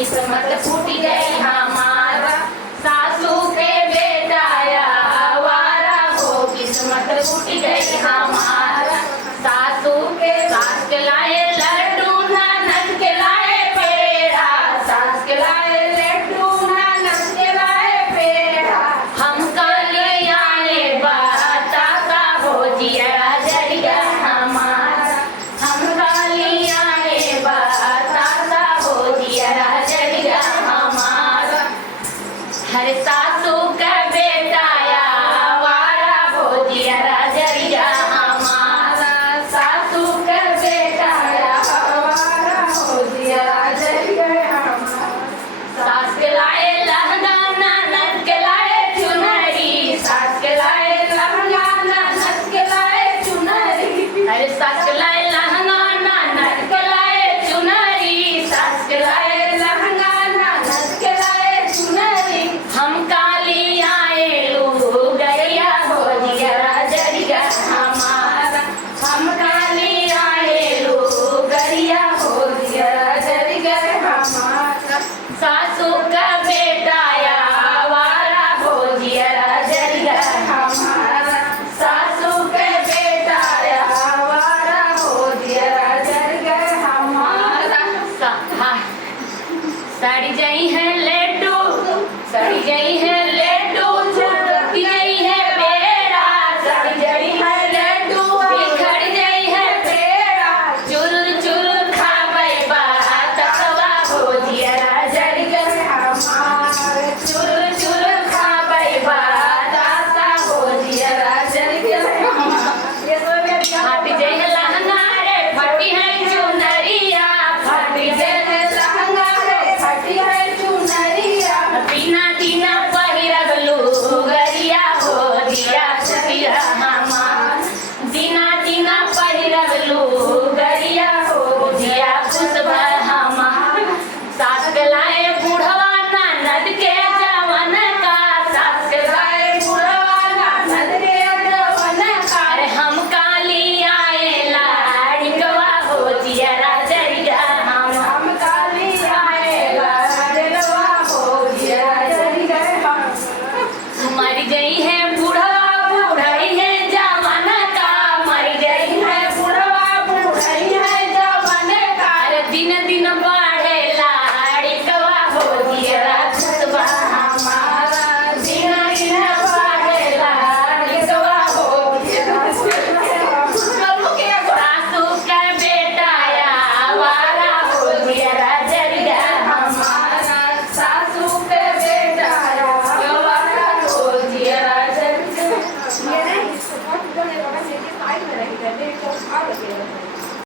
किस्मत फूट गई हमारा, सासू के बेटा आवारा हो, किस्मत फूट गई हमारा। सासू के सास के लाए लड्डू, ननद के लाए पेड़ा, सास के लाए लड्डू, ननद के लाए पेड़ा। हमका ले आए बतासा हो जिया जरिया हमारा, हमका ले आए बतासा हो जिया जरिया हमारा। हर सासू का बेटा आवारा हो जिया जरिया हमारा, सासू का बेटा आवारा हो जिया जरिया हमारा। सास के लाए लहंगा, ननद के लाए चुनरी, सास के लाए लहंगा, ननद के लाए चुनरी। अरे सास के लाए लहंगा, ननद के लाए चुनरी, सास के लाए लहंगा, ननद के लाए चुनरी। हम काली आए लू गैया हो जिया जरिया हमारा, हम काली आए लू गैया हो जिया जरिया हमारा। सासू का बेटा आवारा हो जिया जरिया हमारा, सासू के बेटा आवारा हो जिया जरिया हमारा। सड़ी गई है लड्डू, सड़ी गई है